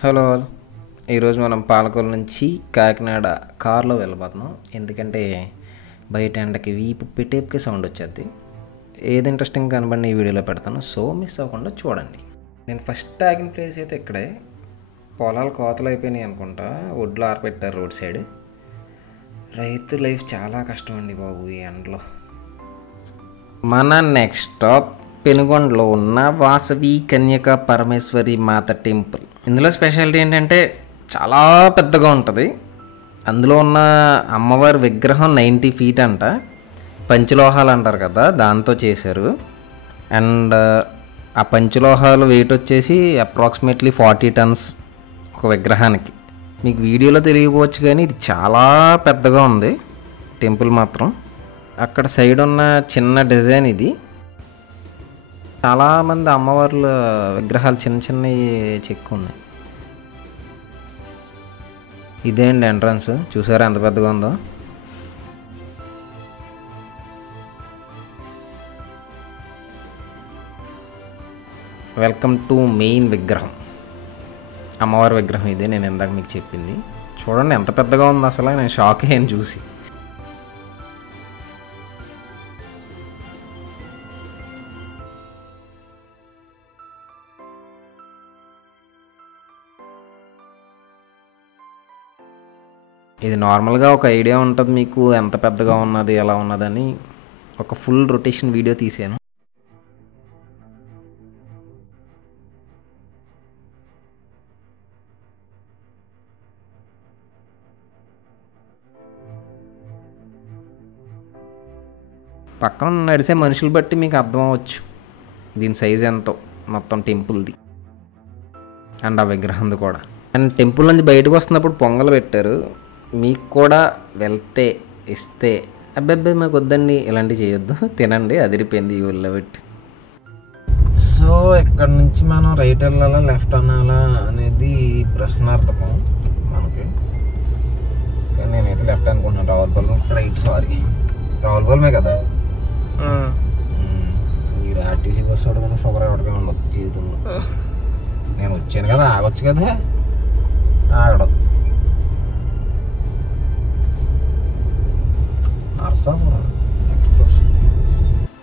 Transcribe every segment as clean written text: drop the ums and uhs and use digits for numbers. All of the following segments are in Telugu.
Hello all. ఈరోజు మనం పాలకొల్లు నుంచి కాకినాడ కార్లో వెళ్ళబోతున్నాం. ఎందుకంటే బయట ఎండకి వీపు పెట్టేపుకే సౌండ్ వచ్చేది. ఏది ఇంట్రెస్టింగ్ కనబడి ఈ వీడియోలో పెడతాను, సో మిస్ అవ్వకుండా చూడండి. నేను ఫస్ట్ ఆగిన ప్లేస్ అయితే ఇక్కడే. పొలాలు కోతలు అయిపోయినాయి అనుకుంటా, ఒడ్లు ఆరపెట్టారు రోడ్ సైడ్. రైతు లైఫ్ చాలా కష్టం అండి బాబు ఈ ఎండలో. మన నెక్స్ట్ స్టాప్ పెనుగొండలో ఉన్న వాసవి కన్యక పరమేశ్వరి మాత టెంపుల్. ఇందులో స్పెషాలిటీ ఏంటంటే చాలా పెద్దగా ఉంటుంది. అందులో ఉన్న అమ్మవారి విగ్రహం 90 feet అంట. పంచలోహాలు అంటారు కదా, దాంతో చేశారు. అండ్ ఆ పంచలోహాలు వెయిట్ వచ్చేసి అప్రాక్సిమేట్లీ 40 tons ఒక విగ్రహానికి. మీకు వీడియోలో తెలియకపోవచ్చు కానీ ఇది చాలా పెద్దగా ఉంది టెంపుల్ మాత్రం. అక్కడ సైడ్ ఉన్న చిన్న డిజైన్ ఇది. చాలామంది అమ్మవార్ల విగ్రహాలు చిన్న చిన్నవి చెక్కు ఉన్నాయి. ఇదే అండి ఎంట్రన్స్, చూసారా ఎంత పెద్దగా ఉందో. వెల్కమ్ టు మెయిన్ విగ్రహం. అమ్మవారి విగ్రహం ఇదే, నేను ఇందాక మీకు చెప్పింది. చూడండి ఎంత పెద్దగా ఉంది, అసలు నేను షాక్ అయ్యాను చూసి. ఇది నార్మల్గా ఒక ఐడియా ఉంటుంది మీకు ఎంత పెద్దగా ఉన్నది ఎలా ఉన్నదని. ఒక ఫుల్ రొటేషన్ వీడియో తీసాను. పక్కన నడిచే మనుషులు బట్టి మీకు అర్థం అవ్వచ్చు దీని సైజ్ ఎంతో, మొత్తం టెంపుల్ది అండ్ ఆ విగ్రహంది కూడా. అండ్ టెంపుల్ నుంచి బయటకు వస్తున్నప్పుడు పొంగల్ పెట్టారు. మీకు కూడా వెళ్తే ఇస్తే అబ్బాయి మాకు వద్దండి ఇలాంటివి చేయొద్దు, తినండి, అదిరిపోయింది ఈ ఊళ్ళో పెట్టి. సో ఇక్కడ నుంచి మనం రైట్ వెళ్ళాలా లెఫ్ట్ అనాలా అనేది ప్రశ్నార్థకం మనకి. కానీ నేనైతే లెఫ్ట్ అనుకుంటున్నాను. రావులపాలెం రైట్, సారీ రావులపాలెమే కదా. ఈ ఆర్టీసీ బస్సు అడుగుతున్న షుగర్ ఎవరికే ఉండదు జీవితంలో. నేను వచ్చాను కదా, ఆగొచ్చు కదా, ఆగడం.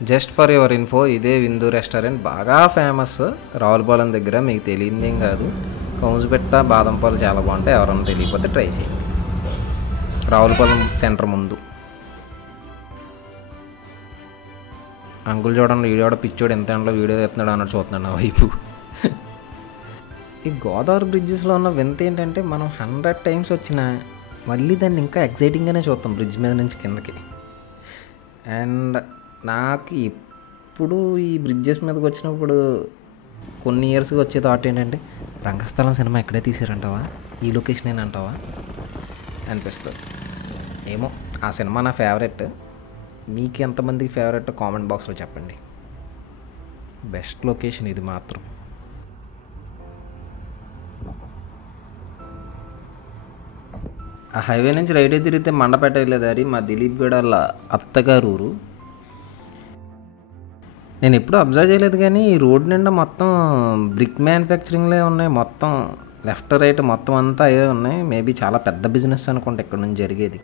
జస్ట్ ఫర్ యువర్ ఇన్ఫో, ఇదే విందు రెస్టారెంట్ బాగా ఫేమస్ రావులపాలెం దగ్గర. మీకు తెలియదు ఏం కాదు. కౌన్స్బెట్ట బాదం పాలు చాలా బాగుంటాయి. ఎవరన్నా తెలియకపోతే ట్రై చేయండి. రావులపాలెం సెంటర్ ముందు. అంకుల్ చూడండి, వీడియో పిచ్చోడు ఎంత ఎండలో వీడియో ఎత్తున్నాడు అన్నట్టు చూస్తున్నాడు నా వైపు. ఈ గోదావరి బ్రిడ్జెస్లో ఉన్న వింత ఏంటంటే మనం 100 times వచ్చినా మళ్ళీ దాన్ని ఇంకా ఎగ్జైటింగ్గానే చూస్తాం బ్రిడ్జ్ మీద నుంచి కిందకి. అండ్ నాకు ఇప్పుడు ఈ బ్రిడ్జెస్ మీదకి వచ్చినప్పుడు కొన్ని ఇయర్స్గా వచ్చే థాట్ ఏంటంటే రంగస్థలం సినిమా ఇక్కడే తీసారంటావా, ఈ లొకేషన్ ఏనంటావా అనిపిస్తుంది. ఏమో, ఆ సినిమా నా ఫేవరెట్. మీకు ఎంతమందికి ఫేవరెట్ కామెంట్ బాక్స్లో చెప్పండి. బెస్ట్ లొకేషన్ ఇది మాత్రం. ఆ హైవే నుంచి రైట్ తిరిగితే మండపేట వెళ్ళే దారి మా దిలీప్ గడ వాళ్ళ అత్తగారు ఊరు. నేను ఎప్పుడూ అబ్జర్వ్ చేయలేదు కానీ ఈ రోడ్ నిండా మొత్తం బ్రిక్ మ్యానుఫ్యాక్చరింగ్లే ఉన్నాయి. మొత్తం లెఫ్ట్ రైట్ మొత్తం అంతా అవే ఉన్నాయి. మేబీ చాలా పెద్ద బిజినెస్ అనుకుంటా ఇక్కడ నుంచి జరిగేది.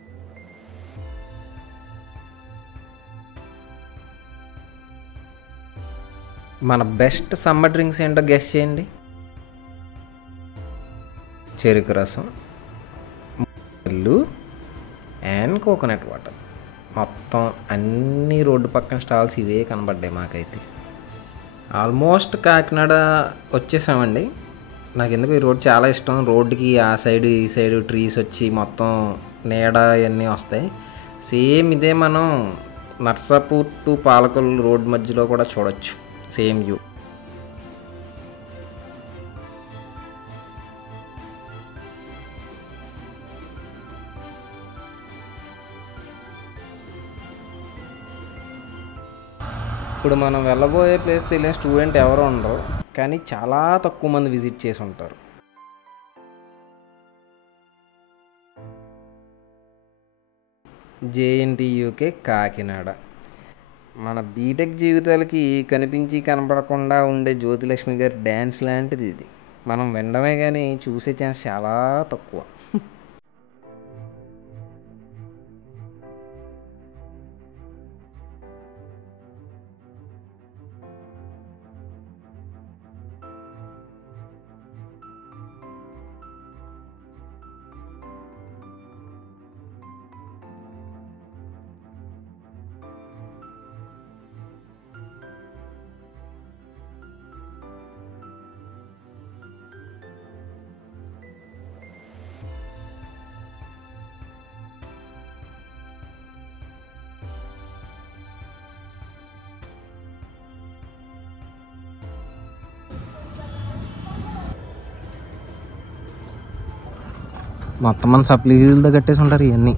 మన బెస్ట్ సమ్మర్ డ్రింక్స్ ఏంటో గెస్ చేయండి. చెరుకు రసం అండ్ కోకోనట్ వాటర్. మొత్తం అన్ని రోడ్డు పక్కన స్టాల్స్ ఇవే కనబడ్డాయి మాకైతే. ఆల్మోస్ట్ కాకినాడ వచ్చేసామండి. నాకు ఎందుకు ఈ రోడ్ చాలా ఇష్టం. రోడ్డుకి ఆ సైడ్ ఈ సైడ్ ట్రీస్ వచ్చి మొత్తం నీడ ఇవన్నీ వస్తాయి. సేమ్ ఇదే మనం నర్సాపూర్ టు పాలకొల్లు రోడ్ మధ్యలో కూడా చూడొచ్చు, సేమ్ వ్యూ. ఇప్పుడు మనం వెళ్ళబోయే ప్లేస్ తెలియని స్టూడెంట్ ఎవరు ఉండరు, కానీ చాలా తక్కువ మంది విజిట్ చేసి ఉంటారు. జేఎన్టీయూకే కాకినాడ. మన బీటెక్ జీవితాలకి కనిపించి కనపడకుండా ఉండే జ్యోతిలక్ష్మి గారి డ్యాన్స్ లాంటిది ఇది. మనం వినడమే కానీ చూసే ఛాన్స్ చాలా తక్కువ. మొత్తం మన సప్లీలతో కట్టేసి ఉంటారు ఇవన్నీ.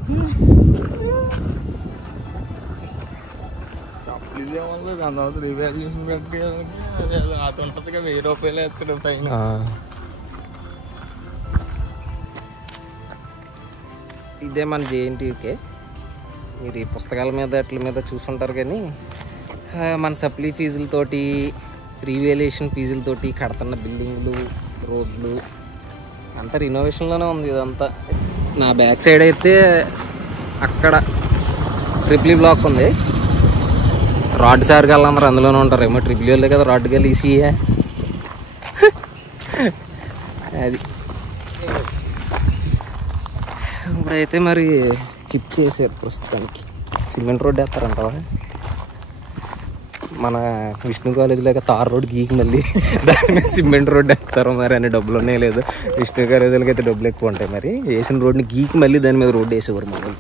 ఇదే మన జేఎన్టీయూకే. మీరు ఈ పుస్తకాల మీద అట్ల మీద చూసుంటారు కానీ మన సప్లీ ఫీజులతోటి రీవేల్యుయేషన్ ఫీజులతోటి కడుతున్న బిల్డింగ్లు, రోడ్లు అంతా రినోవేషన్లోనే ఉంది ఇదంతా. నా బ్యాక్ సైడ్ అయితే అక్కడ ట్రిపుల్ బ్లాక్ ఉంది. రాడ్ సార్కి వాళ్ళందరూ అందులోనే ఉంటారేమో. ట్రిపుల్ వాళ్ళే కదా రాడ్కి వెళ్ళి ఈసీఏ అది. ఇప్పుడైతే మరి చిప్ చేసారు ప్రస్తుతానికి. సిమెంట్ రోడ్ వేస్తారంటావా? మన విష్ణు కాలేజీలో తార్ రోడ్ గీకి మళ్ళీ దాని మీద సిమెంట్ రోడ్ వేస్తారు మరి. అని డబ్బులు ఉన్నాయి లేదు. విష్ణు కాలేజీలకి అయితే డబ్బులు ఎక్కువ ఉంటాయి మరి. వేసిన రోడ్ని గీకి మళ్ళీ దాని మీద రోడ్డు వేసేవారు మళ్ళీ.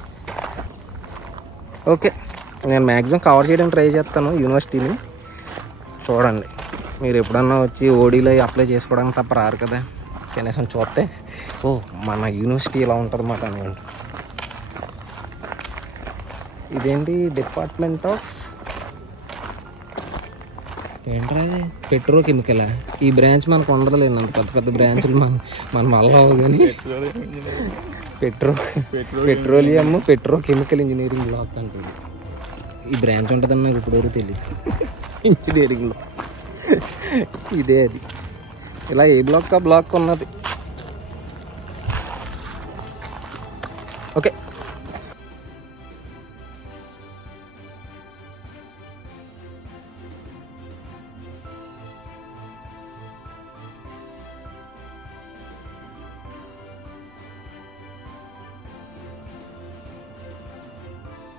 ఓకే, నేను మ్యాక్సిమం కవర్ చేయడానికి ట్రై చేస్తాను యూనివర్సిటీని. చూడండి, మీరు ఎప్పుడన్నా వచ్చి ఓడీలో అప్లై చేసుకోవడానికి తప్ప రారు కదా. కనీసం చూస్తే ఓ మన యూనివర్సిటీ ఇలా ఉంటుంది మాట అనుకోండి. ఇదేంటి డిపార్ట్మెంట్ ఆఫ్ ఏంట్రా ఇది? పెట్రోకెమికలా? ఈ బ్రాంచ్ మనకు ఉండదులేండి, అంత పెద్ద పెద్ద బ్రాంచ్లు మన వల్ల అవ్వదు. కానీ పెట్రోలియం పెట్రోకెమికల్ ఇంజనీరింగ్ బ్లాక్ అంటే ఈ బ్రాంచ్ ఉంటుందని నాకు ఇప్పటివరకు తెలియదు ఇంజనీరింగ్లో. ఇదే అది. ఇలా ఏ బ్లాక్ ఆ బ్లాక్ ఉన్నది. ఓకే,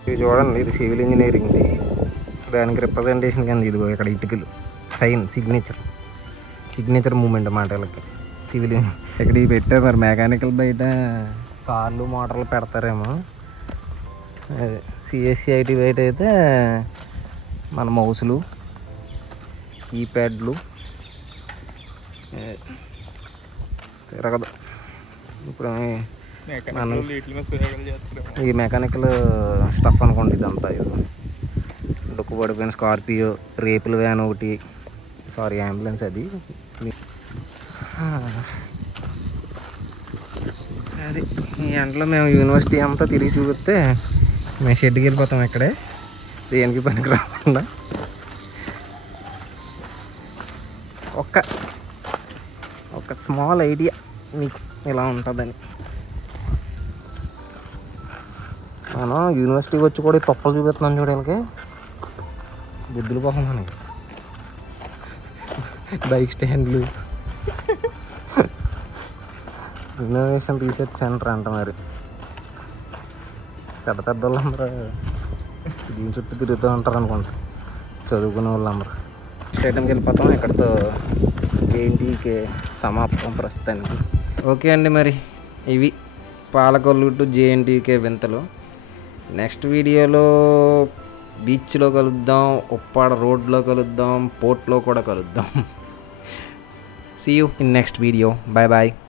ఇది చూడండి, ఇది సివిల్ ఇంజనీరింగ్ది. దానికి రిప్రజెంటేషన్ కింద ఇదిగో ఇక్కడ ఇటుకలు సైన్ సిగ్నేచర్ మూమెంట్ అన్నమాట వీళ్ళకి. సివిల్ ఇక్కడ ఇవి పెట్టారు మరి. మెకానికల్ బయట కార్లు మోటార్లు పెడతారేమో. సిఎస్సి ఐటీ బయట అయితే మన మౌసులు, కీప్యాడ్లు తిరగదు. ఇప్పుడు ఈ మెకానికల్ స్టఫ్ అనుకోండి ఇదంతా. ఇది డొక్కు పడిపోయిన స్కార్పియో, రేపుల వ్యాన్ ఒకటి, సారీ అంబులెన్స్ అది. అది ఈ ఎండలో మేము యూనివర్సిటీ అంతా తిరిగి చూపిస్తే మేము షెడ్కి వెళ్ళిపోతాం. ఇక్కడే దేనికి పనికి రాకుండా ఒక స్మాల్ ఐడియా మీకు ఇలా ఉంటుందని. మనం యూనివర్సిటీకి వచ్చి కూడా తొప్పలు చూపిస్తున్నాను చూడడానికి. బుద్ధులు పోతుంది మనకి. బైక్ స్టాండ్లు, ఇన్నోవేషన్ రీసెర్చ్ సెంటర్ అంట మరి. పెద్ద పెద్ద వాళ్ళందరూ దీని చుట్టూ తిరుగుతూ ఉంటారు అనుకుంటా, చదువుకునే వాళ్ళందరూ. స్టేటంకి వెళ్ళిపోతాం. ఇక్కడితో జేఎన్టీయూకే సమాప్తం ప్రస్తుతానికి. ఓకే అండి, మరి ఇవి పాలకొల్లు టు జేఎన్టీయూకే వింతలు. నెక్స్ట్ వీడియోలో బీచ్లో కలుద్దాం, ఉప్పాడ రోడ్లో కలుద్దాం, పోర్ట్లో కూడా కలుద్దాం. See you in next video. Bye bye.